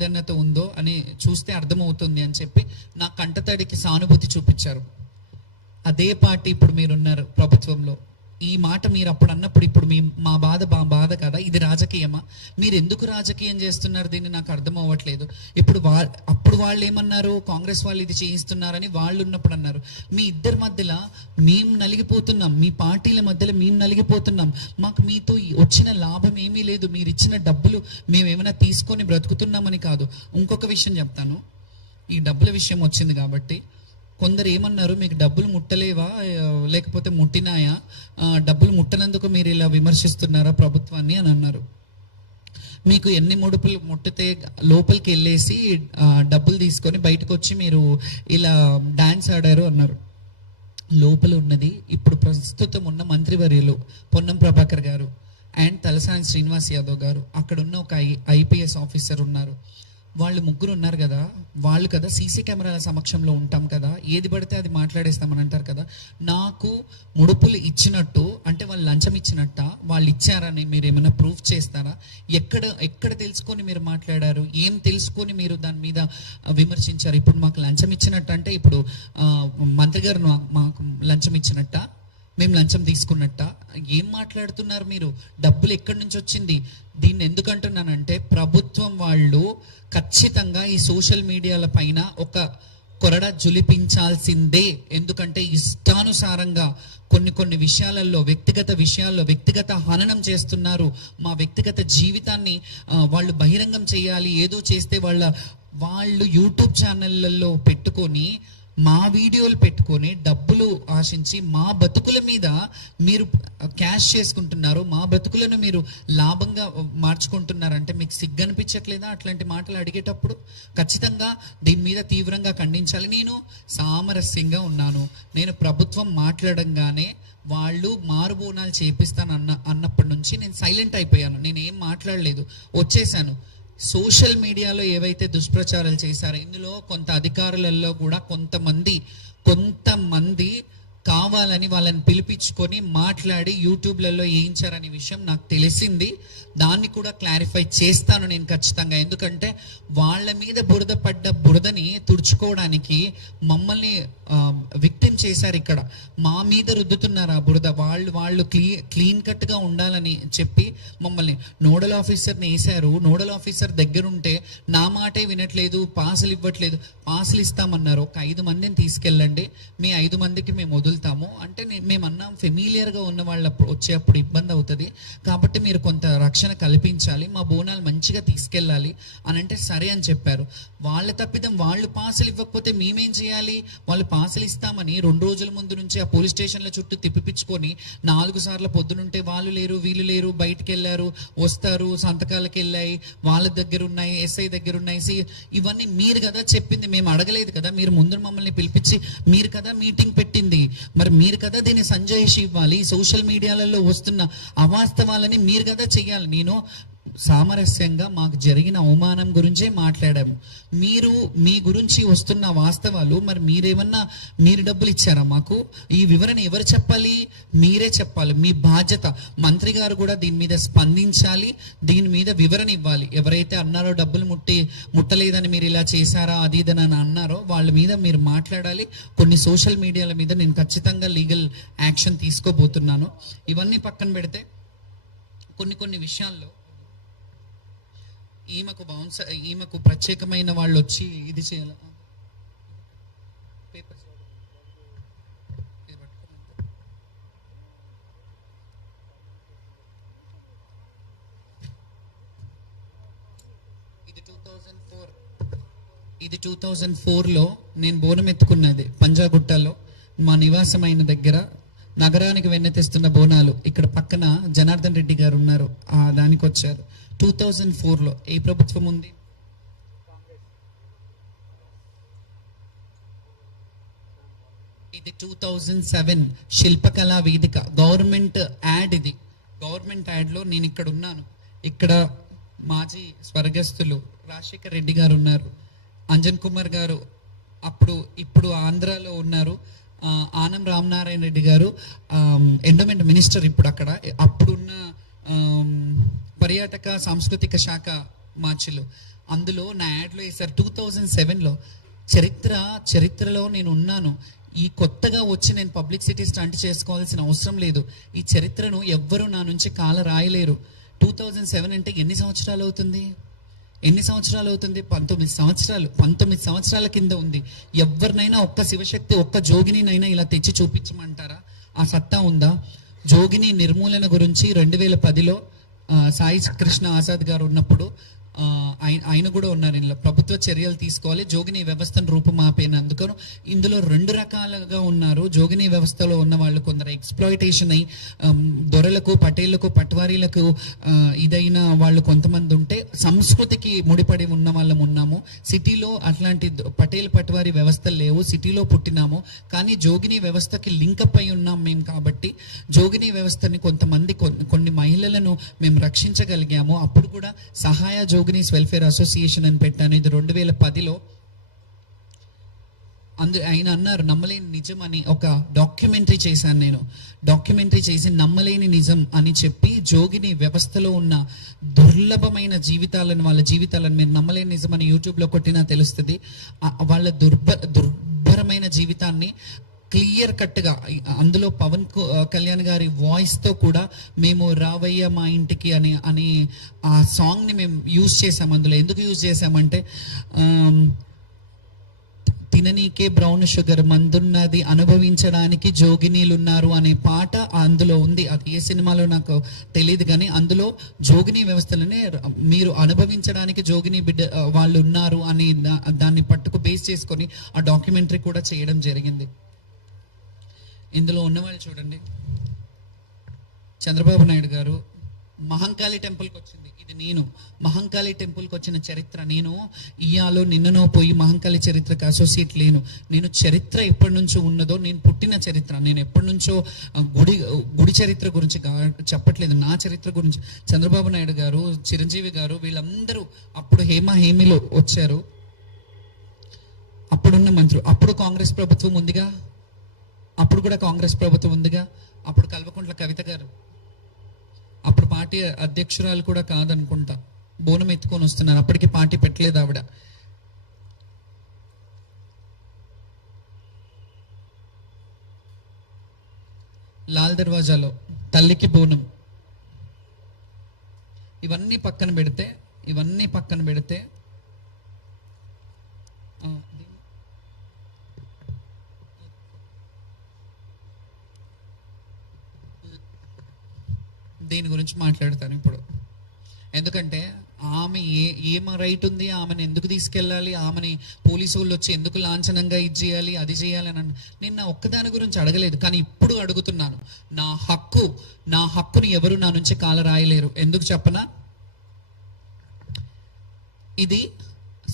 ప్రాధాన్యత ఉందో అని చూస్తే అర్థమవుతుంది అని చెప్పి నా కంటతడికి సానుభూతి చూపించారు. అదే పార్టీ ఇప్పుడు మీరున్నారు ప్రభుత్వంలో. ఈ మాట మీరు అప్పుడు అన్నప్పుడు ఇప్పుడు మా బాధ కదా, ఇది రాజకీయమా? మీరు ఎందుకు రాజకీయం చేస్తున్నారు దీన్ని నాకు అర్థం అవ్వట్లేదు. ఇప్పుడు అప్పుడు వాళ్ళు ఏమన్నారు, కాంగ్రెస్ వాళ్ళు ఇది చేయిస్తున్నారని వాళ్ళు ఉన్నప్పుడు అన్నారు. మీ ఇద్దరి మధ్యలో మేము నలిగిపోతున్నాం, మీ పార్టీల మధ్యలో మేము నలిగిపోతున్నాం. మాకు మీతో వచ్చిన లాభం ఏమీ లేదు. మీరు ఇచ్చిన డబ్బులు మేము ఏమైనా తీసుకొని బ్రతుకుతున్నామని కాదు. ఇంకొక విషయం చెప్తాను, ఈ డబ్బుల విషయం వచ్చింది కాబట్టి కొందరు ఏమన్నారు, మీకు డబ్బులు ముట్టలేవా లేకపోతే ముట్టినాయా, డబ్బులు ముట్టనందుకు మీరు ఇలా విమర్శిస్తున్నారా ప్రభుత్వాన్ని అని అన్నారు. మీకు ఎన్ని ముడుపులు ముట్టితే లోపలికి వెళ్ళేసి డబ్బులు తీసుకొని బయటకు వచ్చి మీరు ఇలా డాన్స్ ఆడారు అన్నారు. లోపల ఉన్నది ఇప్పుడు ప్రస్తుతం ఉన్న మంత్రివర్యులు పొన్నం ప్రభాకర్ గారు అండ్ తలసాని శ్రీనివాస్ యాదవ్ గారు, అక్కడ ఉన్న ఒక ఐపీఎస్ ఆఫీసర్ ఉన్నారు. వాళ్ళు ముగ్గురు ఉన్నారు కదా, వాళ్ళు కదా సీసీ కెమెరాల సమక్షంలో ఉంటాం కదా, ఏది పడితే అది మాట్లాడేస్తామని అంటారు కదా. నాకు ముడుపులు ఇచ్చినట్టు అంటే వాళ్ళు లంచం ఇచ్చినట్ట, వాళ్ళు ఇచ్చారని మీరు ఏమైనా ప్రూఫ్ చేస్తారా? ఎక్కడ తెలుసుకొని మీరు మాట్లాడారు? ఏం తెలుసుకొని మీరు దాని మీద విమర్శించారు? ఇప్పుడు మాకు లంచం ఇచ్చినట్టు అంటే ఇప్పుడు మంత్రి గారు మాకు లంచం ఇచ్చినట్ట, మేము లంచం తీసుకున్నట్ట? ఏం మాట్లాడుతున్నారు మీరు? డబ్బులు ఎక్కడి నుంచి వచ్చింది? దీన్ని ఎందుకంటున్నానంటే ప్రభుత్వం వాళ్ళు ఖచ్చితంగా ఈ సోషల్ మీడియాల పైన ఒక కొరడ జులిపించాల్సిందే. ఎందుకంటే ఇష్టానుసారంగా కొన్ని విషయాలలో వ్యక్తిగత హననం చేస్తున్నారు. మా వ్యక్తిగత జీవితాన్ని వాళ్ళు బహిరంగం చేయాలి. ఏదో చేస్తే వాళ్ళు యూట్యూబ్ ఛానళ్ళల్లో పెట్టుకొని మా వీడియోలు పెట్టుకొని డబ్బులు ఆశించి మా బతుకుల మీద మీరు క్యాష్ చేసుకుంటున్నారు, మా బతుకులను మీరు లాభంగా మార్చుకుంటున్నారంటే మీకు సిగ్గు అనిపించట్లేదా? అట్లాంటి మాటలు అడిగేటప్పుడు ఖచ్చితంగా దీని మీద తీవ్రంగా ఖండించాలి. నేను సామరస్యంగా ఉన్నాను. నేను ప్రభుత్వం మాట్లాడంగానే వాళ్ళు మారుబోనాలు చేపిస్తాను అన్నప్పటి నుంచి నేను సైలెంట్ అయిపోయాను. నేను ఏం మాట్లాడలేదు, వచ్చేసాను. సోషల్ మీడియాలో ఏవైతే దుష్ప్రచారాలు చేశారో ఇందులో కొంత అధికారులలో కూడా కొంతమంది కావాలని వాళ్ళని పిలిపించుకొని మాట్లాడి యూట్యూబ్లలో వేయించారనే విషయం నాకు తెలిసింది. దాన్ని కూడా క్లారిఫై చేస్తాను నేను ఖచ్చితంగా. ఎందుకంటే వాళ్ళ మీద బురదని తుడుచుకోవడానికి మమ్మల్ని విక్టిమ్ చేశారు. ఇక్కడ మా మీద రుద్దుతున్నారు ఆ బురద. వాళ్ళు క్లీన్ కట్గా ఉండాలని చెప్పి మమ్మల్ని నోడల్ ఆఫీసర్ని వేశారు. నోడల్ ఆఫీసర్ దగ్గరుంటే నా మాటే వినట్లేదు, పాసులు ఇవ్వట్లేదు. పాసులు ఇస్తామన్నారు, ఒక 5 మందిని తీసుకెళ్ళండి, మీ 5 మందికి మేము వదులుతాము అంటే మేము అన్నాం ఫెమిలియర్గా ఉన్న వాళ్ళ వచ్చేప్పుడు ఇబ్బంది అవుతుంది కాబట్టి మీరు కొంత రక్షణ కల్పించాలి, మా బోనాలు మంచిగా తీసుకెళ్ళాలి అని అంటే సరే అని చెప్పారు. వాళ్ళ తప్పిదం, వాళ్ళు పాసులు ఇవ్వకపోతే మేమేం చేయాలి? వాళ్ళు పాసులు ఇస్తామని 2 రోజుల ముందు నుంచి ఆ పోలీస్ స్టేషన్ల చుట్టూ తిప్పించుకొని 4 సార్లు పొద్దునుంటే వాళ్ళు లేరు వీళ్ళు లేరు, బయటికి వెళ్ళారు, వస్తారు, సంతకాలకి వెళ్ళాయి, వాళ్ళ దగ్గర ఉన్నాయి, ఎస్ఐ దగ్గర ఉన్నాయి. ఇవన్నీ మీరు కదా చెప్పింది, మేము అడగలేదు కదా. మీరు ముందు మమ్మల్ని పిలిపించి మీరు కదా మీటింగ్ పెట్టింది, మరి మీరు కదా దీన్ని సంజాయిషి ఇవ్వాలి. సోషల్ మీడియాలలో వస్తున్న అవాస్తవాలని మీరు కదా చెయ్యాలి. నేను సామరస్యంగా మాకు జరిగిన అవమానం గురించే మాట్లాడాము. మీరు మీ గురించి వస్తున్న వాస్తవాలు, మరి మీరు డబ్బులు ఇచ్చారా మాకు? ఈ వివరణ ఎవరు చెప్పాలి? మీరే చెప్పాలి, మీ బాధ్యత. మంత్రి గారు కూడా దీని మీద స్పందించాలి, దీని మీద వివరణ ఇవ్వాలి. ఎవరైతే అన్నారో డబ్బులు ముట్టలేదని మీరు ఇలా చేశారా అది ఇదని అన్నారో వాళ్ళ మీద మీరు మాట్లాడాలి. కొన్ని సోషల్ మీడియాల మీద నేను ఖచ్చితంగా లీగల్ యాక్షన్ తీసుకోబోతున్నాను. ఇవన్నీ పక్కన పెడితే కొన్ని విషయాల్లో ఈమెకు ప్రత్యేకమైన వాళ్ళు వచ్చి ఇది చేయాలి. ఇది 2004లో నేను బోనం ఎత్తుకున్నది పంజాగుట్టలో మా నివాసమైన దగ్గర. నగరానికి వెన్నెతిస్తున్న బోనాలు ఇక్కడ పక్కన జనార్దన్ రెడ్డి గారు ఉన్నారు, దానికి వచ్చారు. 2004లో ఏ ప్రభుత్వం ఉంది? ఇది 2007 శిల్పకళా వేదిక గవర్నమెంట్ యాడ్. ఇది గవర్నమెంట్ యాడ్లో నేను ఇక్కడ ఉన్నాను. ఇక్కడ మాజీ స్వర్గస్థులు రాజశేఖర్ రెడ్డి గారు ఉన్నారు, అంజన్ కుమార్ గారు ఇప్పుడు ఆంధ్రాలో ఉన్నారు, ఆనం రామనారాయణ రెడ్డి గారు ఎండోమెంట్ మినిస్టర్ ఇప్పుడు అక్కడ. అప్పుడున్న పర్యాటక సాంస్కృతిక శాఖ మార్చులు అందులో నా యాడ్లో వేసారు 2007లో. చరిత్రలో నేను ఉన్నాను. ఈ కొత్తగా వచ్చి నేను పబ్లిసిటీ స్టంట్ చేసుకోవాల్సిన అవసరం లేదు. ఈ చరిత్రను ఎవ్వరూ నా నుంచి కాల రాయలేరు. 2007 అంటే ఎన్ని సంవత్సరాలు అవుతుంది? 19 సంవత్సరాల కింద ఉంది. ఎవరినైనా ఒక్క శివశక్తి, ఒక్క జోగినినైనా ఇలా తెచ్చి చూపించమంటారా? ఆ సత్తా ఉందా? జోగిని నిర్మూలన గురించి 2010లో సాయి కృష్ణ ఆజాద్ గారు ఉన్నప్పుడు ఆయన కూడా ఉన్నారు. ఇందులో ప్రభుత్వ చర్యలు తీసుకోవాలి, జోగిని వ్యవస్థను రూపుమాపేనందుకు. ఇందులో 2 రకాలుగా ఉన్నారు. జోగిని వ్యవస్థలో ఉన్న వాళ్ళు కొందరు ఎక్స్ప్లాయిటేషన్ అయ్యి దొరలకు, పటేళ్లకు, పట్వారీలకు ఇదైన వాళ్ళు కొంతమంది ఉంటే, సంస్కృతికి ముడిపడి ఉన్న వాళ్ళం ఉన్నాము. సిటీలో అట్లాంటి పటేల్ పట్వారీ వ్యవస్థలు లేవు, సిటీలో పుట్టినాము. కానీ జోగిని వ్యవస్థకి లింకప్ అయి ఉన్నాం మేము. కాబట్టి జోగిని వ్యవస్థని కొన్ని మహిళలను మేము రక్షించగలిగాము. అప్పుడు కూడా సహాయ జోగినీస్ వెల్ఫేర్ అసోసియేషన్ అని పెట్టాను. ఇది 2010లో. ఆయన అన్నారు నమ్మలేని నిజం అని. ఒక డాక్యుమెంటరీ చేశాను నేను. డాక్యుమెంటరీ చేసి నమ్మలేని నిజం అని చెప్పి జోగిని వ్యవస్థలో ఉన్న దుర్లభమైన వాళ్ళ జీవితాలను మీరు నమ్మలేని నిజం అని యూట్యూబ్లో కొట్టినా తెలుస్తుంది. వాళ్ళ దుర్భరమైన జీవితాన్ని క్లియర్ కట్గా అందులో పవన్ కళ్యాణ్ గారి వాయిస్తో కూడా మేము రావయ్య మా ఇంటికి అని ఆ సాంగ్ని మేము యూజ్ చేసాం. అందులో ఎందుకు యూజ్ చేసామంటే, తిననీకే బ్రౌన్ షుగర్ మందున్నది, అనుభవించడానికి జోగినీలు ఉన్నారు అనే పాట అందులో ఉంది. అది ఏ సినిమాలో నాకు తెలియదు, కానీ అందులో జోగిని వ్యవస్థలనే మీరు అనుభవించడానికి జోగిని బిడ్డ వాళ్ళు ఉన్నారు అని దాన్ని పట్టుకు బేస్ చేసుకొని ఆ డాక్యుమెంటరీ కూడా చేయడం జరిగింది. ఇందులో ఉన్నవాళ్ళు చూడండి, చంద్రబాబు నాయుడు గారు మహంకాళి టెంపుల్కి వచ్చింది. ఇది నేను మహంకాళి టెంపుల్కి వచ్చిన చరిత్ర. నేను ఇయాలో నిన్ననో పోయి మహంకాళి చరిత్రకు అసోసియేట్ లేను. నేను చరిత్ర ఎప్పటి నుంచో ఉన్నదో, నేను పుట్టిన చరిత్ర, నేను ఎప్పటి నుంచో గుడి చరిత్ర గురించి చెప్పట్లేదు, నా చరిత్ర గురించి. చంద్రబాబు నాయుడు గారు, చిరంజీవి గారు, వీళ్ళందరూ అప్పుడు హేమీలో వచ్చారు. అప్పుడున్న మంత్రులు, అప్పుడు కాంగ్రెస్ ప్రభుత్వం ఉందిగా, అప్పుడు కూడా కాంగ్రెస్ ప్రభుత్వం ఉందిగా. అప్పుడు కల్వకుంట్ల కవిత గారు అప్పుడు పార్టీ అధ్యక్షురాలు కూడా కాదనుకుంటా, బోనం ఎత్తుకొని వస్తున్నారు. అప్పటికి పార్టీ పెట్టలేదు ఆవిడ. లాల్ దర్వాజాలో తల్లికి బోనం. ఇవన్నీ పక్కన పెడితే దీని గురించి మాట్లాడతాను ఇప్పుడు. ఎందుకంటే ఆమె ఏం రైట్ ఉంది, ఆమెను ఎందుకు తీసుకెళ్ళాలి, ఆమెని పోలీసు వాళ్ళు వచ్చి ఎందుకు లాంఛనంగా ఇది చేయాలి, అది చేయాలి అని నేను నా ఒక్కదాని గురించి అడగలేదు. కానీ ఇప్పుడు అడుగుతున్నాను, నా హక్కుని ఎవరు నా నుంచి కాల రాయలేరు. ఎందుకు చెప్పనా? ఇది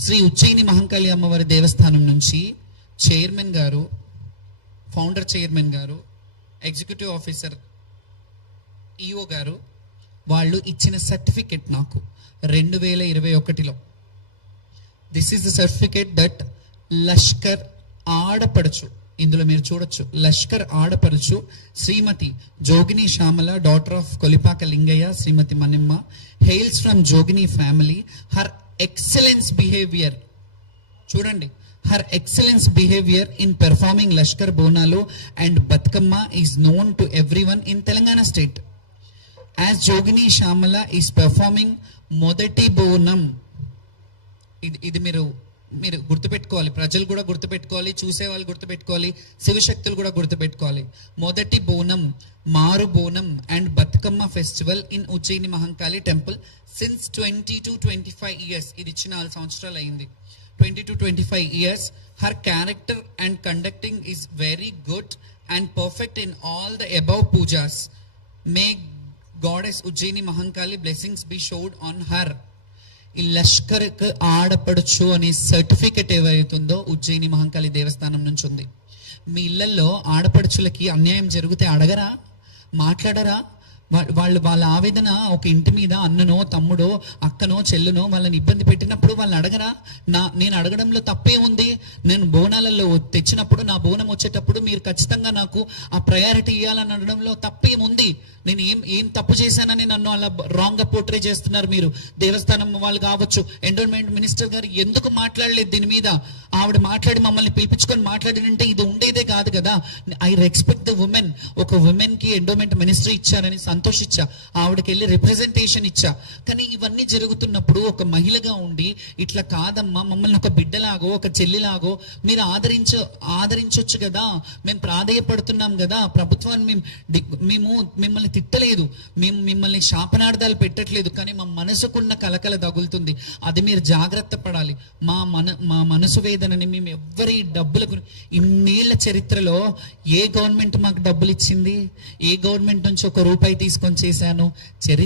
శ్రీ ఉజ్జయిని మహంకాళి అమ్మవారి దేవస్థానం నుంచి చైర్మన్ గారు, ఫౌండర్ చైర్మన్ గారు, ఎగ్జిక్యూటివ్ ఆఫీసర్ ఈఓ గారు వాళ్ళు ఇచ్చిన సర్టిఫికెట్ నాకు 2021లో. This is the certificate that Lashkar ఆడపడుచు, ఇందులో మీరు చూడొచ్చు, లష్కర్ ఆడపడుచు Shrimati Jogini Shyamala, daughter of Kolipaka Lingaiah, Shrimati Manimma, hails from Jogini family. Her excellence behaviour, చూడండి, her excellence behavior in performing Lashkar Bonalu and Batkamma is known to everyone in Telangana state. As Jogini Shamala is performing Modati Bonam. ఇది మీరు గుర్తుపెట్టుకోవాలి, ప్రజలు కూడా గుర్తుపెట్టుకోవాలి, చూసేవాళ్ళు గుర్తుపెట్టుకోవాలి, శివశక్తులు కూడా గుర్తుపెట్టుకోవాలి. మొదటి బోనం, మారు Bonam and Bathukamma festival in Ujjaini Mahankali temple since 20 to 25 years. ఇది ఇచ్చిన 4 సంవత్సరాలు అయింది. 20 to 25 years. Her character and conducting is very good and perfect in all the above pujas. May Goddess Ujjaini Mahankali blessings be showered on her. ఈ లష్కర్కి ఆడపడుచు అనే certificate ఏవైతుందో Ujjaini Mahankali దేవస్థానం నుంచి ఉంది. మీ ఇళ్లలో ఆడపడుచులకి అన్యాయం జరిగితే అడగరా, మాట్లాడరా? వాళ్ళ ఆవేదన ఒక ఇంటి మీద అన్ననో తమ్ముడో అక్కనో చెల్లునో వాళ్ళని ఇబ్బంది పెట్టినప్పుడు వాళ్ళని అడగరా? నేను అడగడంలో తప్పే ఉంది. నేను బోనాలలో తెచ్చినప్పుడు నా బోనం వచ్చేటప్పుడు మీరు ఖచ్చితంగా నాకు ఆ ప్రయారిటీ ఇవ్వాలని అనడంలో తప్పేముంది? నేను ఏం తప్పు చేశానని నన్ను అలా రాంగ్ గా పోర్ట్రే చేస్తున్నారు మీరు. దేవస్థానం వాళ్ళు కావచ్చు, ఎండోన్మెంట్ మినిస్టర్ గారు ఎందుకు మాట్లాడలేదు దీని మీద? ఆవిడ మాట్లాడి మమ్మల్ని పిలిపించుకొని మాట్లాడినంటే ఇది ఉండేదే కాదు కదా. I respect the women. ఒక ఉమెన్ కి ఎండోమెంట్ మినిస్టర్ ఇచ్చారని సంతోషించా, ఆవిడకి వెళ్ళి రిప్రజెంటేషన్ ఇచ్చా. కానీ ఇవన్నీ జరుగుతున్నప్పుడు ఒక మహిళగా ఉండి ఇట్లా కాదమ్మా, మమ్మల్ని ఒక బిడ్డలాగో ఒక చెల్లిలాగో మీరు ఆదరించొచ్చు కదా. మేము ప్రాధేయపడుతున్నాం కదా. ప్రభుత్వాన్ని మేము మిమ్మల్ని తిట్టలేదు, మేము మిమ్మల్ని శాపనార్థాలు పెట్టట్లేదు, కానీ మా మనసుకున్న కలకల తగులుతుంది. అది మీరు జాగ్రత్త పడాలి. మా మనసు వేదనని మేము ఎవ్వరి డబ్బులకు, ఇన్నేళ్ల చరిత్రలో ఏ గవర్నమెంట్ మాకు డబ్బులు ఇచ్చింది? ఏ గవర్నమెంట్ నుంచి ఒక రూపాయి తీసుకొని చేశాను?